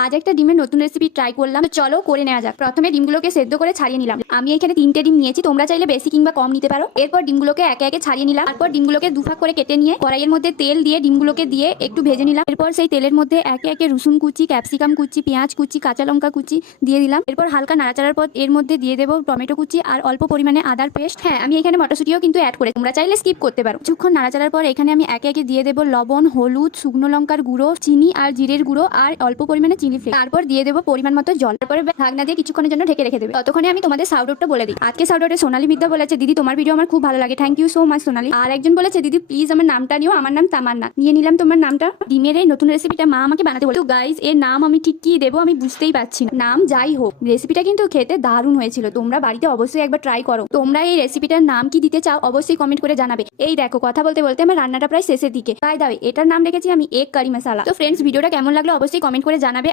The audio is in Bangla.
আজ একটা ডিমের নতুন রেসিপি ট্রাই করলাম, তো চলো করে নেওয়া যাক। প্রথমে ডিমগুলোকে সেদ্ধ করে ছাড়িয়ে নিলাম। আমি এখানে 3টে ডিম নিয়েছি, তোমরা চাইলে বেশি কিংবা কম নিতে পারো। এরপর ডিমগুলোকে একে একে ছাড়িয়ে নিলাম। তারপর ডিমগুলোকে দুভাগ করে কেটে নিয়ে কড়াইয়ের মধ্যে তেল দিয়ে ডিমগুলোকে দিয়ে একটু ভেজে নিলাম। এরপর সেই তেলের মধ্যে একে একে রসুন কুচি, ক্যাপসিকাম কুচি, পেঁয়াজ কুচি, কাঁচা লঙ্কা কুচি দিয়ে দিলাম। এরপর হালকা নাড়াচাড়ার পর এর মধ্যে দিয়ে দেবো টমেটো কুচি আর অল্প পরিমাণে আদার পেস্ট। হ্যাঁ, আমি এখানে মটরশুঁটিও কিন্তু অ্যাড করে, তোমরা চাইলে স্কিপ করতে পারো। কিছুক্ষণ নাড়াচাড়ার পর এখানে আমি একে একে দিয়ে দেবো লবণ, হলুদ, শুকনো লঙ্কার গুঁড়ো, চিনি আর জিরের গুঁড়ো আর অল্প পরিমাণে চিলি ফ্লেক্স। তারপর দিয়ে দেবো পরিমাণ মতো জল। তারপরে ঢাকনা দিয়ে কিছুক্ষণের জন্য ঢেকে রেখে দেবে। ততক্ষণে আমি তোমাদের সাউডটা বলে দিই। আজকে সাউডে সোনালী মিদ্যা বলেছে, দিদি তোমার ভিডিও আমার খুব ভালো লাগে, থ্যাংক ইউ সো মাচ সোনালী। আর একজন বলেছে, দিদি প্লিজ আমার নামটা নিও, আমার নাম তামান্না। নিয়ে নিলাম তোমার নামটা। ডিমের এই নতুন রেসিপিটা মা আমাকে বানাতে বলে। তো গাইজ, এর নাম আমি ঠিক কি দেবো আমি বুঝতেই পারছি না। নাম যাই হোক, রেসিপিটা কিন্তু খেতে দারুণ হয়েছিল। তোমরা বাড়িতে অবশ্যই একবার ট্রাই করো। তোমরা এই রেসিপিটার নাম কি দিতে চাও অবশ্যই কমেন্ট করে জানাবে। এই দেখো, কথা বলতে বলতে আমার রান্নাটা প্রায় শেষের দিকে। বাই দ্য ওয়ে, এটার নাম রেখেছি আমি এগ কারি মশালা। তো ফ্রেন্ডস, ভিডিওটা কেমন লাগলো অবশ্যই কমেন্ট করে জানাবে।